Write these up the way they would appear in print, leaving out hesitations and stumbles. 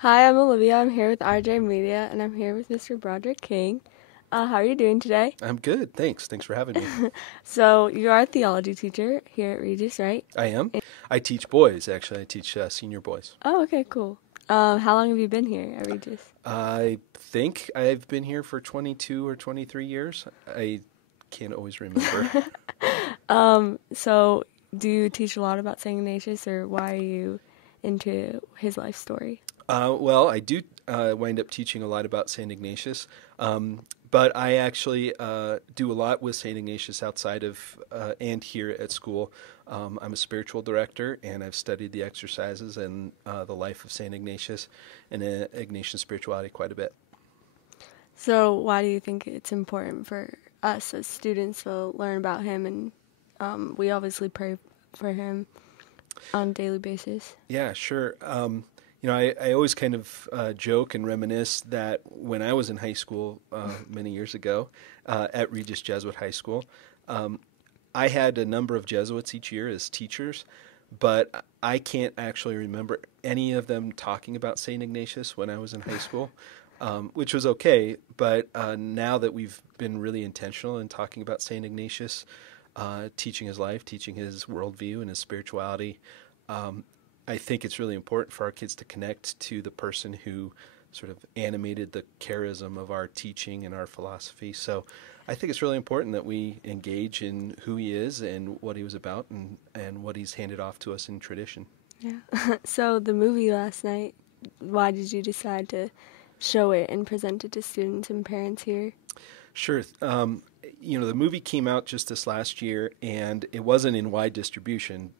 Hi, I'm Olivia. I'm here with RJ Media, and I'm here with Mr. Broderick King. How are you doing today? I'm good, thanks. Thanks for having me. So, you are a theology teacher here at Regis, right? I am. I teach boys, actually. I teach senior boys. Oh, okay, cool. How long have you been here at Regis? I think I've been here for 22 or 23 years. I can't always remember. So, do you teach a lot about St. Ignatius, or why are you into his life story? Well, I do wind up teaching a lot about St. Ignatius, but I actually do a lot with St. Ignatius outside of and here at school. I'm a spiritual director, and I've studied the exercises and the life of St. Ignatius and Ignatian spirituality quite a bit. So, why do you think it's important for us as students to learn about him? And we obviously pray for him on a daily basis. Yeah, sure. I always kind of joke and reminisce that when I was in high school many years ago at Regis Jesuit High School, I had a number of Jesuits each year as teachers, but I can't actually remember any of them talking about St. Ignatius when I was in high school, which was okay. But now that we've been really intentional in talking about St. Ignatius, teaching his life, teaching his worldview and his spirituality, I think it's really important for our kids to connect to the person who sort of animated the charism of our teaching and our philosophy. So I think it's really important that we engage in who he is and what he was about and what he's handed off to us in tradition. Yeah. So the movie last night, why did you decide to show it and present it to students and parents here? Sure. The movie came out just this last year, and it wasn't in wide distribution,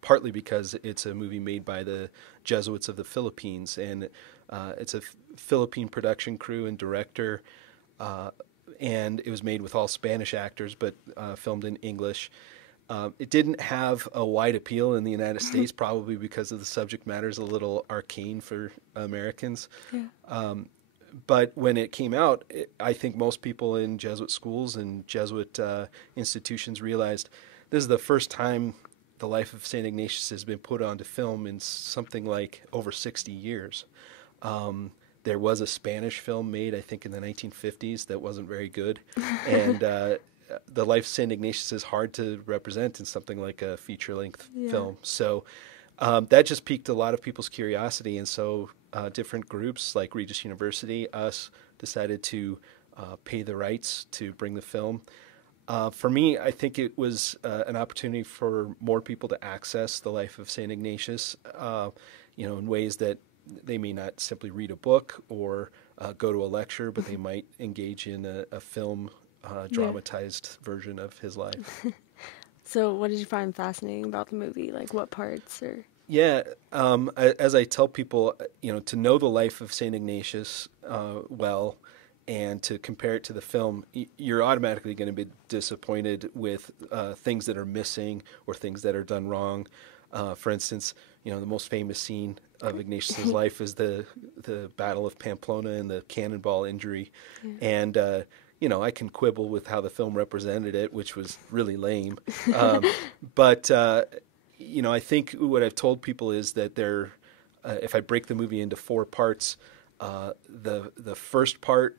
partly because it's a movie made by the Jesuits of the Philippines, and it's a Philippine production crew and director, and it was made with all Spanish actors, but filmed in English. It didn't have a wide appeal in the United States, probably because of the subject matter is a little arcane for Americans. Yeah. But when it came out, I think most people in Jesuit schools and Jesuit institutions realized this is the first time the life of St. Ignatius has been put onto film in something like over 60 years. There was a Spanish film made, I think, in the 1950s that wasn't very good. And the life of St. Ignatius is hard to represent in something like a feature-length film. So that just piqued a lot of people's curiosity. And so different groups like Regis University, us, decided to pay the rights to bring the film. For me, I think it was an opportunity for more people to access the life of St. Ignatius, in ways that they may not simply read a book or go to a lecture, but they might engage in a film dramatized version of his life. So what did you find fascinating about the movie? Like what parts or... Yeah, as I tell people, to know the life of St. Ignatius well and to compare it to the film, you're automatically going to be disappointed with things that are missing or things that are done wrong. For instance, the most famous scene of Ignatius's life is the Battle of Pamplona and the cannonball injury. Yeah. And, I can quibble with how the film represented it, which was really lame. But I think what I've told people is that if I break the movie into four parts, the first part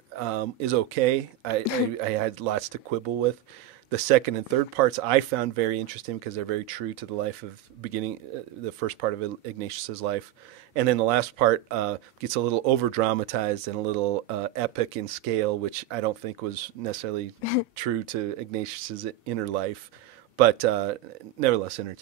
is okay. I had lots to quibble with. The second and third parts I found very interesting because they're very true to the life of the first part of Ignatius's life. And then the last part gets a little over-dramatized and a little epic in scale, which I don't think was necessarily true to Ignatius's inner life, but nevertheless entertaining.